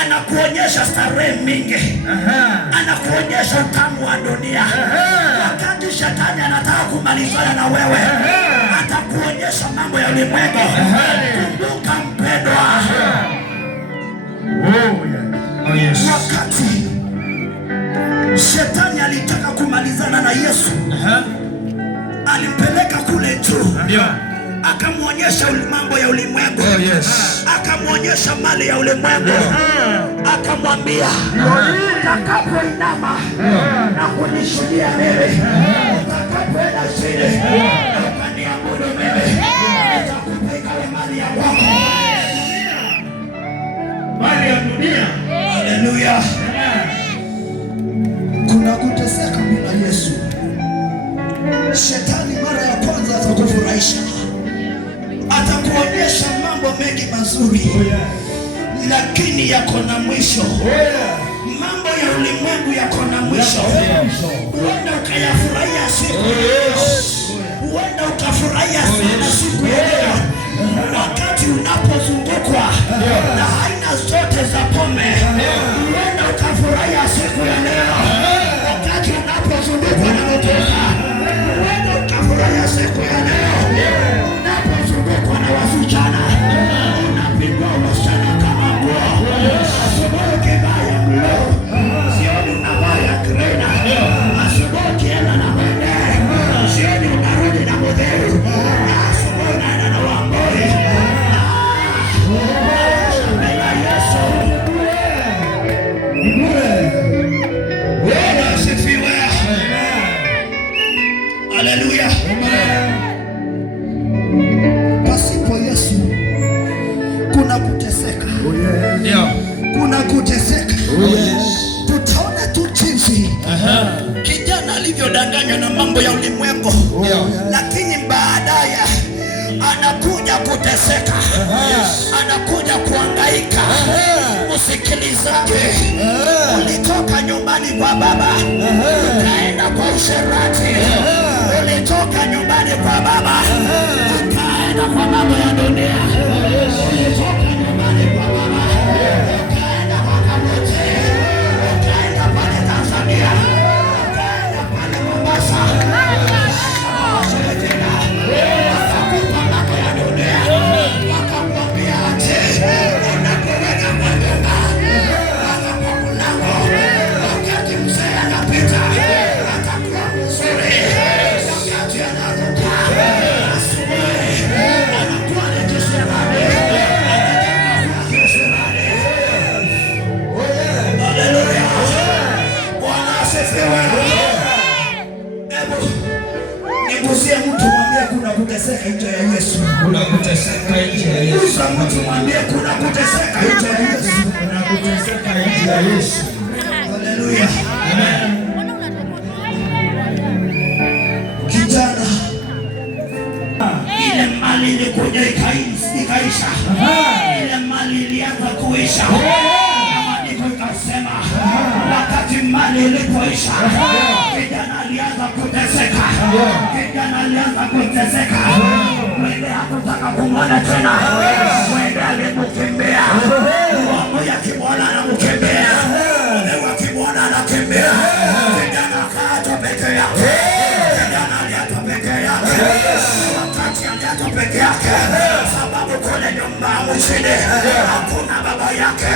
Anakuonyesha starehe mingi, anakuonyesha utamu wa dunia. Wakati shetani anataka kumalizana na wewe, atakuonyesha mambo ya ulimwengu. Kumbuka mpendwa, wakati shetani alitaka kumalizana na Yesu, alimpeleka kule juu, akamwonyesha mambo ya ulimwengu, akamwonyesha mali ya ulimwengu, akamwambia utakapoinama na kunishuhudia mimi, utakapoenda chini ukaniabudu mimi, nitakupeleka mali ya kwako, mali ya dunia. Haleluya! Kuna kuteseka bila Yesu. Shetani mara ya kwanza atakufurahisha, atakuonyesha mambo mengi mazuri, lakini yako na mwisho. Mambo ya ulimwengu yako na mwisho. Huenda ukayafurahia siku leo, huenda ukafurahia sana siku ya leo, wakati unapozungukwa na aina zote za pombe. Huenda ukafurahia siku ya leo, wakati unapozungukwa na mtoka. Huenda ukafurahia siku ya leo, unapozungukwa na wasichana, unapigwa wasichana kama nguo. Asubuhi ukivaa mlo, jioni unavaa krena. Asubuhi ukienda na mwende, jioni unarudi na mudheu. Asubuhi unaenda na wamboi. Shamela Yesu. Bwana asifiwe. Haleluya. Pasipo Yesu kuna kuteseka. Kuna kuteseka. Tutaona tu jinsi kijana alivyodanganywa na mambo ya ulimwengu, lakini baadaye anakuja kuteseka, anakuja kuhangaika. Msikilizaji, ulitoka nyumbani kwa baba ukaenda kwa usherati, ulitoka nyumbani kwa baba ukaenda kwa mambo ya dunia, ulitoka nyumbani kwa baba ukaenda kwa Kabote, ukaenda pale Tanzania, ukaenda pale Mombasa, wakakupa mambo ya dunia, wakakwambia ati unapeleka kwa nyumba, wakakupa mlango, wakati mzee anapita atakuwa mzuri, wakati anaruka asubuhi anakuwa ni kisirani, anakuwa kisirani. Haleluya! Bwana asifiwe. Hebu nigusie mtu, mwambie kuna kuteseka nje ya Yesu. Kuna kuteseka nje ya Yesu. Gusa mtu, mwambie kuna kuteseka nje ya Yesu. Kuna kuteseka nje ya Yesu. Haleluya. Kijana, ile mali ilikuja ikaisha. Ile mali ilianza kuisha. Maandiko ikasema wakati mali ilipoisha, kijana alianza kuteseka. Kijana alianza kuteseka. Mwende hakutaka kumwona tena. Mwende alimkimbia. Mungu akimwona anamkimbia. Mungu akimwona anakimbia. Kijana akaachwa peke yake. Kijana aliachwa peke yake. Wakati aliachwa peke yake, sababu kule nyumba mjini hakuna baba yake,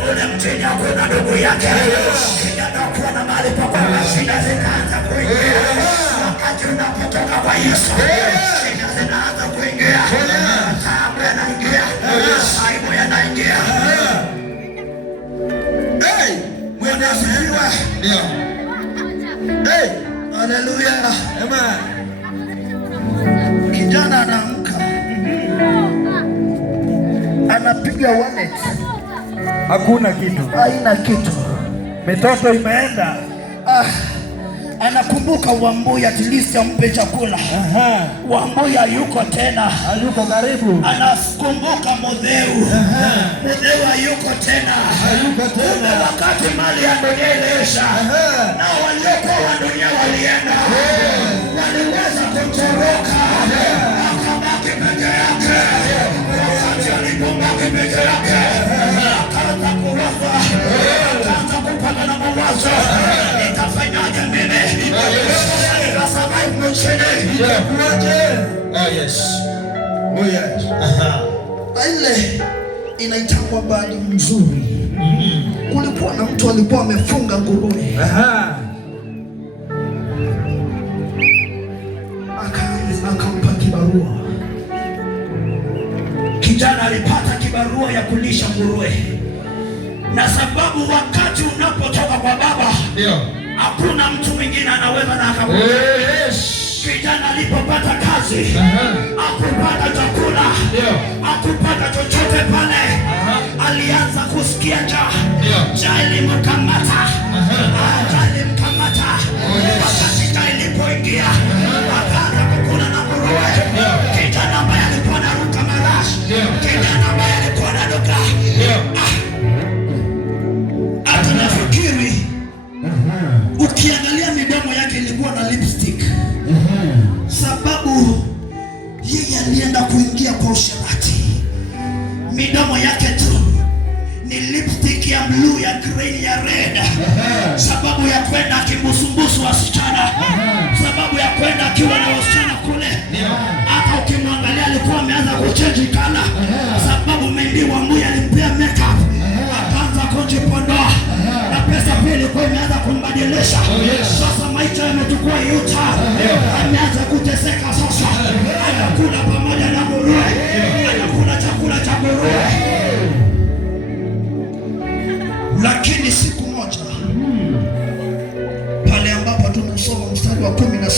kule mjini hakuna ndugu yake. Kijana kuona mahali pa kwenda, shida zikaanza kuingia. Wakati unapotoka kwa Yesu, shida zinaanza kuingia. Taabu yanaingia, aibu yanaingia. Bwana asifiwe. Haleluya. Kijana anaamka, anapiga wallet, Hakuna kitu. haina kitu, Mitoto imeenda. anakumbuka Wambui, at least ampe chakula. Wambui hayuko tena, Hayuko karibu. anakumbuka Mudheu. Mudheu hayuko tena. Kumbe wakati mali ya dunia iliisha, na waliokuwa wa dunia walienda, waliweza kutoroka, akabaki peke yake. Wakati alipobaki peke yake, akaanza kuwaza, akaanza kupanga na mawazo, nitafanyaje mimi? Nitasurvive maishani. Ile inaitwa bahati nzuri. Kulikuwa na mtu alikuwa amefunga nguruwe. Akampa kibarua. Kijana alipata kibarua ya kulisha nguruwe. Na sababu wakati unapotoka kwa baba, hakuna mtu mwingine anaweza na akampa. Kijana alipopata kazi, hakupata chakula, hakupata chochote pale. Alianza kusikia njaa. Njaa ilimkamata. Wakati njaa ilipoingia, akaanza kukula na nguruwe. Kijana ambaye alikuwa anaruka marashi, kijana ambaye alikuwa anaruka. Hata nafikiri ukiangalia midomo yake ilikuwa na lipstick. Sababu yeye alienda kuingia kwa usherati. Midomo yake tu ni lipstick ya blue, ya green, ya red. Sababu ya kwenda akimbusu wasichana. Sababu ya kwenda akiwa na wasichana kule. Hata ukimwangalia alikuwa ameanza kuchange kala. Sababu Mendi Wambui alimpea makeup. Akaanza kujipondoa. Na pesa pia ilikuwa imeanza kumbadilisha. Sasa maisha yamechukua yuta. Ameanza kuteseka